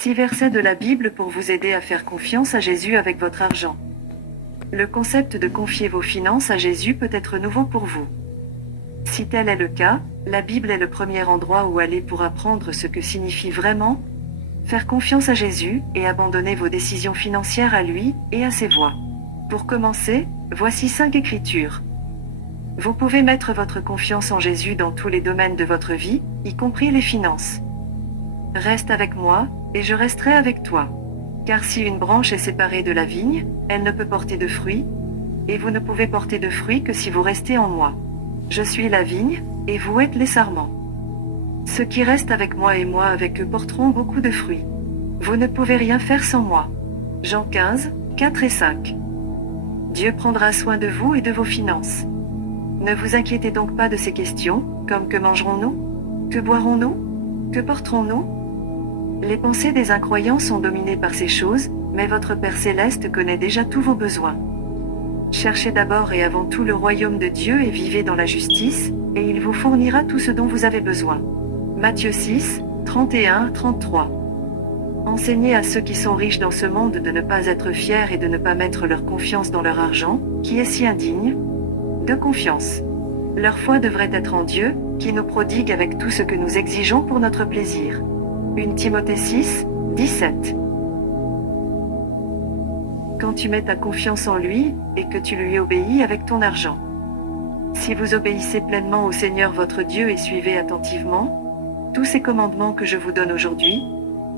6 versets de la Bible pour vous aider à faire confiance à Jésus avec votre argent. Le concept de confier vos finances à Jésus peut être nouveau pour vous. Si tel est le cas, la Bible est le premier endroit où aller pour apprendre ce que signifie vraiment faire confiance à Jésus et abandonner vos décisions financières à lui et à ses voies. Pour commencer, voici 5 écritures. Vous pouvez mettre votre confiance en Jésus dans tous les domaines de votre vie, y compris les finances. Reste avec moi, et je resterai avec toi. Car si une branche est séparée de la vigne, elle ne peut porter de fruits, et vous ne pouvez porter de fruits que si vous restez en moi. Je suis la vigne, et vous êtes les sarments. Ceux qui restent avec moi et moi avec eux porteront beaucoup de fruits. Vous ne pouvez rien faire sans moi. Jean 15, 4 et 5. Dieu prendra soin de vous et de vos finances. Ne vous inquiétez donc pas de ces questions, comme que mangerons-nous? Que boirons-nous? Que porterons-nous? Les pensées des incroyants sont dominées par ces choses, mais votre Père céleste connaît déjà tous vos besoins. Cherchez d'abord et avant tout le royaume de Dieu et vivez dans la justice, et il vous fournira tout ce dont vous avez besoin. Matthieu 6, 31-33. Enseignez à ceux qui sont riches dans ce monde de ne pas être fiers et de ne pas mettre leur confiance dans leur argent, qui est si indigne de confiance. Leur foi devrait être en Dieu, qui nous prodigue avec tout ce que nous exigeons pour notre plaisir. 1 Timothée 6, 17. Quand tu mets ta confiance en lui, et que tu lui obéis avec ton argent. Si vous obéissez pleinement au Seigneur votre Dieu et suivez attentivement tous ces commandements que je vous donne aujourd'hui,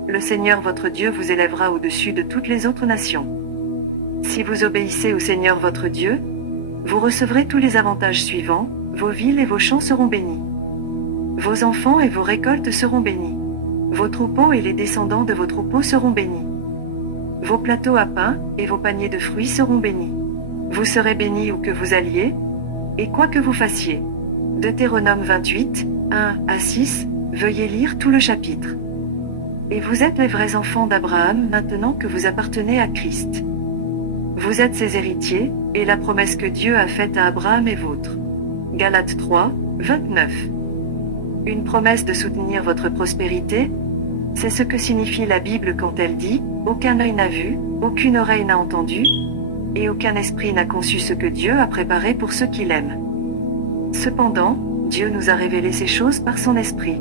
le Seigneur votre Dieu vous élèvera au-dessus de toutes les autres nations. Si vous obéissez au Seigneur votre Dieu, vous recevrez tous les avantages suivants, vos villes et vos champs seront bénis. Vos enfants et vos récoltes seront bénis. Vos troupeaux et les descendants de vos troupeaux seront bénis. Vos plateaux à pain et vos paniers de fruits seront bénis. Vous serez bénis où que vous alliez, et quoi que vous fassiez. Deutéronome 28, 1 à 6, veuillez lire tout le chapitre. Et vous êtes les vrais enfants d'Abraham maintenant que vous appartenez à Christ. Vous êtes ses héritiers, et la promesse que Dieu a faite à Abraham est vôtre. Galates 3, 29. Une promesse de soutenir votre prospérité, c'est ce que signifie la Bible quand elle dit « Aucun œil n'a vu, aucune oreille n'a entendu, et aucun esprit n'a conçu ce que Dieu a préparé pour ceux qui l'aiment. » Cependant, Dieu nous a révélé ces choses par son esprit.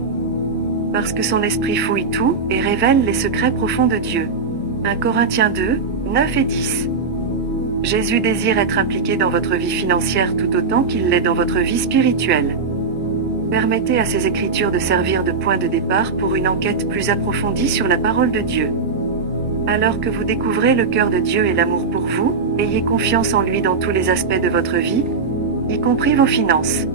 Parce que son esprit fouille tout et révèle les secrets profonds de Dieu. 1 Corinthiens 2, 9 et 10. Jésus désire être impliqué dans votre vie financière tout autant qu'il l'est dans votre vie spirituelle. Permettez à ces écritures de servir de point de départ pour une enquête plus approfondie sur la parole de Dieu. Alors que vous découvrez le cœur de Dieu et l'amour pour vous, ayez confiance en lui dans tous les aspects de votre vie, y compris vos finances.